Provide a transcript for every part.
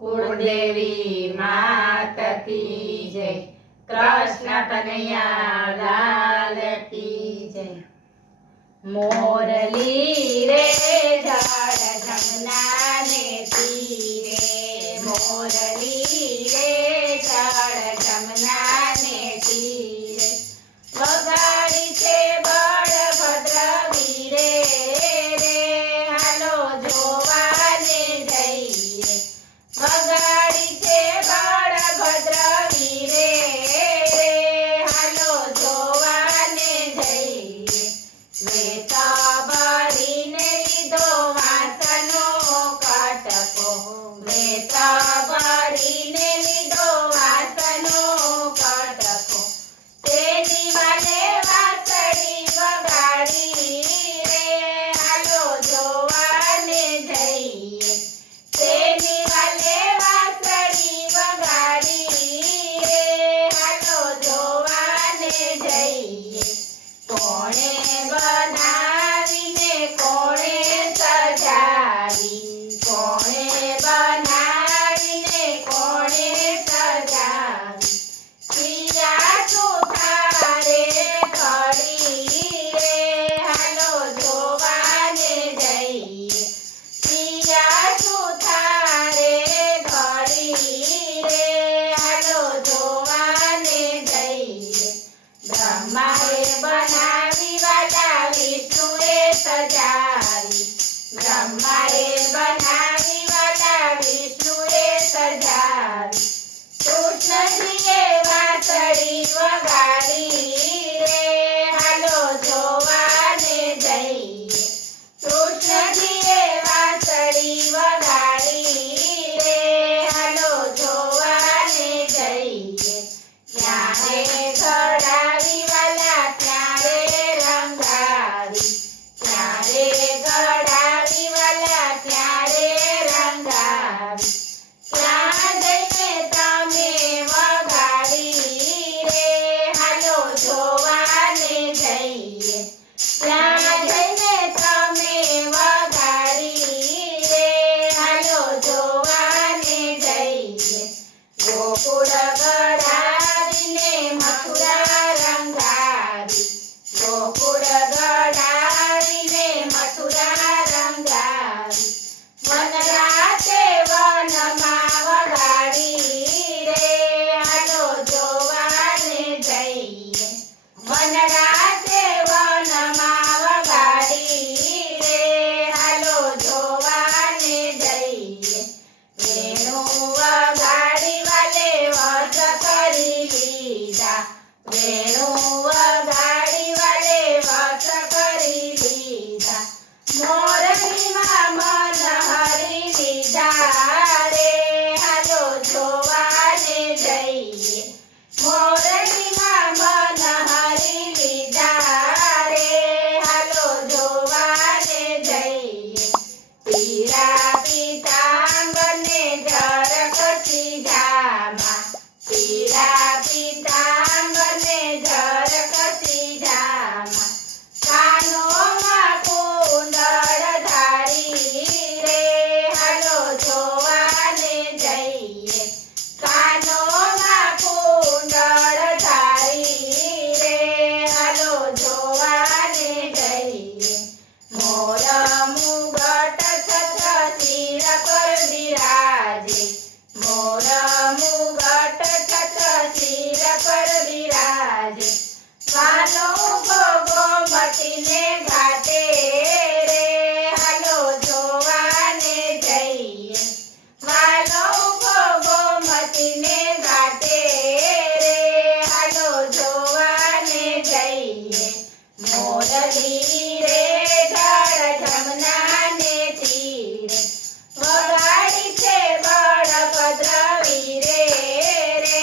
કુળદેવી માત કી જય, કૃષ્ણ કનૈયા લાલ કી જય। મોરલી રે જળ જમના ને તીરે, મોરલી રે જળ જમના ને તીરે, વગાડી છે બળભદ્ર વીરે રે, હાલો જોવાને જઈએ। વગાડી છે બળભદ્ર વીરે રે, હાલો જોવાને જઈએ। વેતા ભરીને લીધો વાસનો કટકો, વેતા ભરીને લીધો વાસનો કટકો, તેની વાલે વાસળી વગાડી રે, હાલો જોવાને જઈએ। તેની વાલે વાસળી વગાડી રે, હાલો જોવાને જઈએ। કોણે બનાવીને કોણે સજાવી, કોણે બનાવીને કોણે સજાવી, પ્રિયા સુથારે ઘડી રે, હાલો જોવાને જઈએ। પ્રિયા સુથારે ઘડી રે, હાલો જોવાને જઈએ। બ્રહ્માએ બનાવી વાલા વિષ્ણુએ સજાવી, બ્રહ્માએ બનાવી વાલા વિષ્ણુએ સજાવી, કૃષ્ણજીએ વાંસળી વગાડી રે, હાલો જોવાને જઈએ। કૃષ્ણજીએ વાંસળી વગાડી રે, હાલો જોવાને જઈએ। ત્યારે ઘડાવી વાલા ત્યારે રંગાવી, ત્યારે ઘડાવી વાલા ત્યારે રંગાવી, ત્યાં જઈને તમે વગાડી રે, હાલો જોવાને જઈએ। ત્યાં જઈને તમે વગાડી રે, હાલો જોવાને જઈએ। ગોકુળ ગડાવીને મથુરા રંગાવી, ગોકુળ ગડાવીને મથુરા રંગાવી, વનરાતે વનમાં વગાડી રે, હાલો જોવાને જઈએ। વનરાતે વનમાં વગાડી રે, હાલો જોવાને જઈએ। વેણુ વગાડી વાલે વસ કરી લીધા, વેણુ વગાડી વાલે વસ કરી લીધા, મોરલીમાં મન હરી લીધા રે, હાલો જોવાને જઈએ। મોરલીમાં મન હરી લીધા રે, હાલો જોવાને જઈએ। પીળા પીતાંબરને ઝરકતી જામાં, પીળા પીતાંબરને ઝરકતી જામાં, કાનોમાં કુંડળ ધારી રે, હાલો જોવાને જઈએ। કાનોમાં કુંડળ ધારી રે, હાલો જોવાને જઈએ। મોર મુગટ છત્ર શિર પર બિરાજે, મોર મુગટ છત્ર શિર પર બિરાજે, વાલો ગોમતીને ઘાટે રે, હાલો જોવાને જઈએ। વાલો ગોમતીને ઘાટે રે, હાલો જોવાને જઈએ। મોરલી રે જળ જમના ને તીરે, વગાડી છે બળભદ્ર વીરે રે,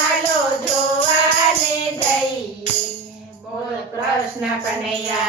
હાલો જોવાને જઈએ। બોલ કૃષ્ણ કનૈયા